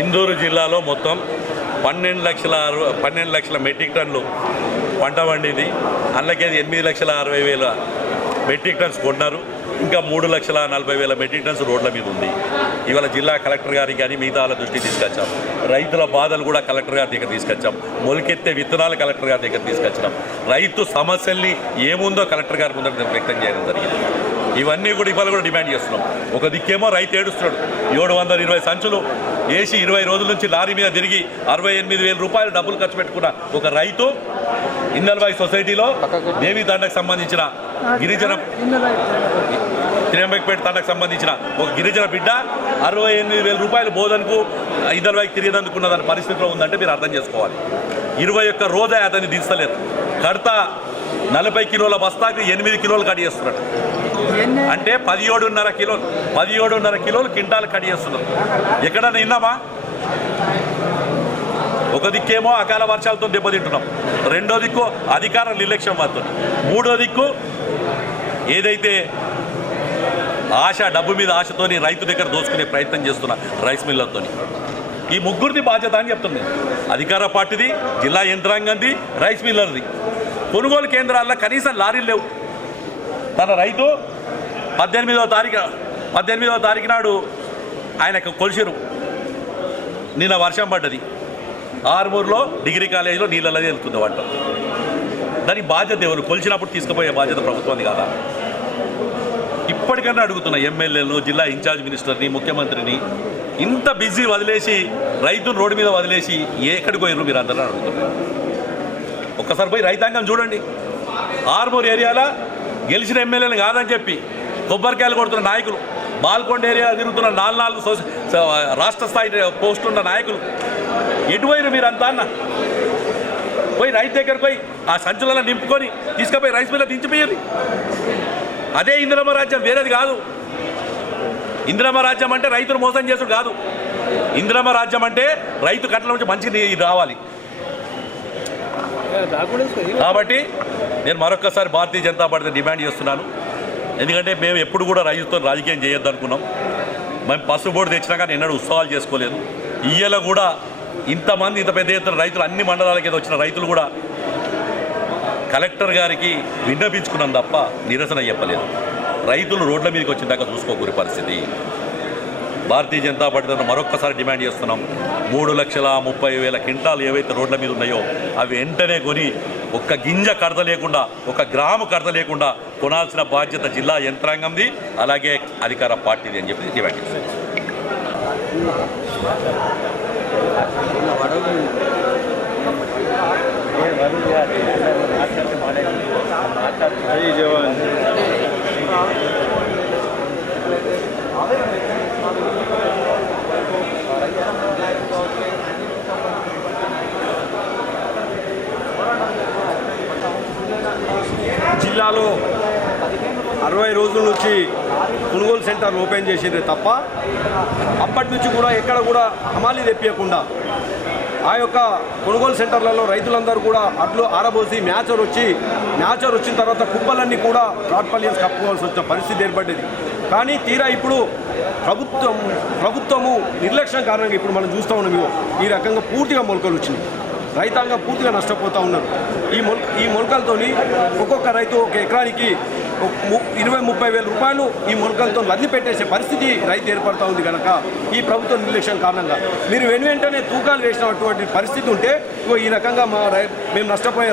ఇందూరు జిల్లాలో మొత్తం 12 లక్షల మెట్రిక్ టన్నులు పంట పండింది. అందులోకి 8,60,000 మెట్రిక్ టన్స్ కొన్నారు. ఇంకా 3,40,000 మెట్రిక్ టన్స్ రోడ్ల మీద ఉంది. ఇవాళ జిల్లా కలెక్టర్ గారికి కానీ మిగతా వాళ్ళ దృష్టికి తీసుకొచ్చాం. రైతుల బాధలు కూడా కలెక్టర్ గారి దగ్గర తీసుకొచ్చాం. మొలకెత్తే విత్తనాలు కలెక్టర్ గారి దగ్గర తీసుకొచ్చినాం. రైతు సమస్యల్ని ఏముందో కలెక్టర్ గారి ముందర వ్యక్తం చేయడం జరిగింది. ఇవన్నీ కూడా ఇవాళ కూడా డిమాండ్ చేస్తున్నాం. ఒక దిక్కేమో రైతు ఏడుస్తున్నాడు. 720 సంచులు వేసి 20 రోజుల నుంచి లారీ మీద తిరిగి 68,000 రూపాయలు డబ్బులు ఖర్చు పెట్టుకున్న ఒక రైతు ఇందల్వాయి సొసైటీలో దేవి తండకు సంబంధించిన గిరిజన త్రియంబక్పేట తండకు సంబంధించిన ఒక గిరిజన బిడ్డ 68,000 రూపాయలు బోధనకు ఇందల్వాయికి తిరిగేందుకున్నదాని పరిస్థితిలో ఉందంటే మీరు అర్థం చేసుకోవాలి. 21 రోజే అతన్ని దించలేదు. కడతా 40 కిలోల బస్తాకి 8 కిలోలు కడి చేస్తున్నాడు. అంటే 17.5 కిలోలు క్వింటాలు కడి చేస్తున్నాం. ఎక్కడన్నా విన్నామా? ఒక దిక్కేమో అకాల వర్షాలతో దెబ్బతింటున్నాం. రెండో దిక్కు అధికార నిర్లక్ష్యం మాత్రం. మూడో దిక్కు ఏదైతే డబ్బు మీద ఆశతోని రైతు దగ్గర దోచుకునే ప్రయత్నం చేస్తున్న రైస్ మిల్లర్తో ఈ ముగ్గురిది బాధ్యత అని చెప్తుంది. అధికార పార్టీది, జిల్లా యంత్రాంగంది, రైస్ మిల్లర్ది. కొనుగోలు కేంద్రాల్లో కనీసం లారీలు లేవు. తన రైతు 18వ తారీఖు నాడు ఆయనకు కొలిసిరు. నిన్న వర్షం పడ్డది. ఆర్మూర్లో డిగ్రీ కాలేజీలో నీళ్ళలో వెళ్తుంది వంట. దానికి బాధ్యత ఎవరు? కొలిచినప్పుడు తీసుకుపోయే బాధ్యత ప్రభుత్వాన్ని కాదా? ఇప్పటికన్నా అడుగుతున్న ఎమ్మెల్యేలను, జిల్లా ఇన్ఛార్జ్ మినిస్టర్ని, ముఖ్యమంత్రిని, ఇంత బిజీ వదిలేసి రైతును రోడ్డు మీద వదిలేసి ఎక్కడికి పోయినారు మీరు అందరూ అడుగుతున్నారు. ఒక్కసారి పోయి రైతాంగం చూడండి. ఆర్మూర్ ఏరియాలో గెలిచిన ఎమ్మెల్యేలు కాదని చెప్పి కొబ్బరికాయలు కొడుతున్న నాయకులు, బాల్కొండ ఏరియా తిరుగుతున్న 4 రాష్ట్ర స్థాయి పోస్టులు ఉన్న నాయకులు ఎటు పోయినారు మీరంతా అన్న? పోయి రైతు దగ్గరకు పోయి ఆ సంచులను నింపుకొని తీసుకుపోయి రైస్ మిల్లు దించిపోయింది. అదే ఇందిరమ్మ రాజ్యం, వేరేది కాదు. ఇందిరమ్మ రాజ్యం అంటే రైతులు మోసం చేసుడు కాదు. ఇందిరమ్మ రాజ్యం అంటే రైతు కట్టల నుంచి మంచి రావాలి. కాబట్టి నేను మరొక్కసారి భారతీయ జనతా పార్టీ డిమాండ్ చేస్తున్నాను. ఎందుకంటే మేము ఎప్పుడు కూడా రైతుతో రాజకీయం చేయొద్దు అనుకున్నాం. మేము పసుపు బోర్డు తెచ్చినా కానీ ఎన్నడూ ఉత్సవాలు చేసుకోలేదు. ఇయ్యలో కూడా ఇంతమంది ఇంత పెద్ద ఎత్తున రైతులు అన్ని మండలాలకి వచ్చిన రైతులు కూడా కలెక్టర్ గారికి విన్నపించుకున్నాం తప్ప నిరసన చెప్పలేదు. రైతులు రోడ్ల మీదకి వచ్చిన దాకా చూసుకోకూరి పరిస్థితి. భారతీయ జనతా పార్టీ తరఫున మరొక్కసారి డిమాండ్ చేస్తున్నాం. 3,30,000 క్వింటాలు ఏవైతే రోడ్ల మీద ఉన్నాయో అవి వెంటనే కొని ఒక్క గింజ కడత లేకుండా, ఒక గ్రాము కడత లేకుండా కొనాల్సిన బాధ్యత జిల్లా యంత్రాంగంది, అలాగే అధికార పార్టీది అని చెప్పి డిమాండ్ చేస్తున్నాం. జిల్లాలో 60 రోజుల నుంచి కొనుగోలు సెంటర్లు ఓపెన్ చేసిండ్రే తప్ప అప్పటి నుంచి కూడా ఎక్కడ కూడా హమాలీ తెప్పియకుండా ఆ యొక్క కొనుగోలు సెంటర్లలో రైతులందరూ కూడా అడ్లు ఆరబోసి మ్యాచర్ వచ్చిన తర్వాత కుప్పలన్నీ కూడా రాట్పల్లియన్స్ కప్పుకోవాల్సి వచ్చిన పరిస్థితి ఏర్పడ్డది. కానీ తీరా ఇప్పుడు ప్రభుత్వము నిర్లక్ష్యం కారణంగా ఇప్పుడు మనం చూస్తూ ఉన్నాం. ఈ రకంగా పూర్తిగా మొలకలు వచ్చినాయి. రైతాంగం పూర్తిగా నష్టపోతూ ఉన్నారు. ఈ మొలకలతోని ఒక్కొక్క రైతు ఒక ఎకరానికి 20-30 వేల రూపాయలు ఈ మొలకలతో వదిలిపెట్టేసే పరిస్థితి రైతు ఏర్పడుతూ ఉంది కనుక ఈ ప్రభుత్వ నిర్లక్ష్యం కారణంగా మీరు వెంటనే తూకాలు వేసినటువంటి పరిస్థితి ఉంటే ఈ రకంగా మేము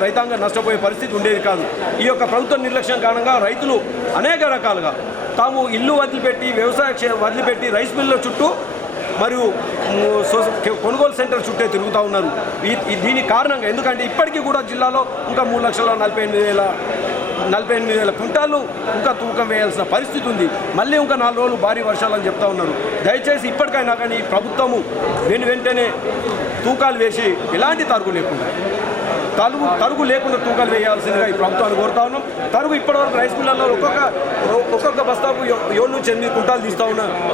రైతాంగం నష్టపోయే పరిస్థితి ఉండేది కాదు. ఈ యొక్క ప్రభుత్వ నిర్లక్ష్యం కారణంగా రైతులు అనేక రకాలుగా తాము ఇల్లు వదిలిపెట్టి, వ్యవసాయ వదిలిపెట్టి రైస్ మిల్లుల చుట్టూ మరియు కొనుగోలు సెంటర్ చుట్టే తిరుగుతూ ఉన్నారు. దీని కారణంగా ఎందుకంటే ఇప్పటికీ కూడా జిల్లాలో ఇంకా 3,48,000 క్వింటాలు ఇంకా తూకం వేయాల్సిన పరిస్థితి ఉంది. మళ్ళీ ఇంకా 4 రోజులు భారీ వర్షాలని చెప్తా ఉన్నారు. దయచేసి ఇప్పటికైనా కానీ ప్రభుత్వము వెంటనే తూకాలు వేసి ఎలాంటి తరుగు లేకుండా తూకాలు వేయాల్సిందిగా ఈ ప్రభుత్వాన్ని కోరుతా ఉన్నాం. తరుగు ఇప్పటివరకు రైస్ మిల్లల్లో ఒక్కొక్క బస్తాకు 7 నుంచి 8 క్వింటాలు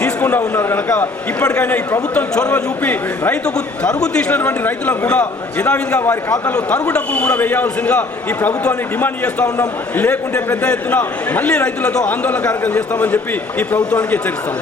తీసుకుంటూ ఉన్నారు కనుక ఇప్పటికైనా ఈ ప్రభుత్వం చొరవ చూపి రైతుకు తరుగు తీసినటువంటి రైతులకు కూడా యథావిధిగా వారి ఖాతాలో తరుగు డబ్బులు కూడా వేయాల్సిందిగా ఈ ప్రభుత్వాన్ని డిమాండ్ చేస్తూ ఉన్నాం. లేకుంటే పెద్ద ఎత్తున మళ్ళీ రైతులతో ఆందోళన కార్యక్రమం చేస్తామని చెప్పి ఈ ప్రభుత్వానికి హెచ్చరిస్తాము.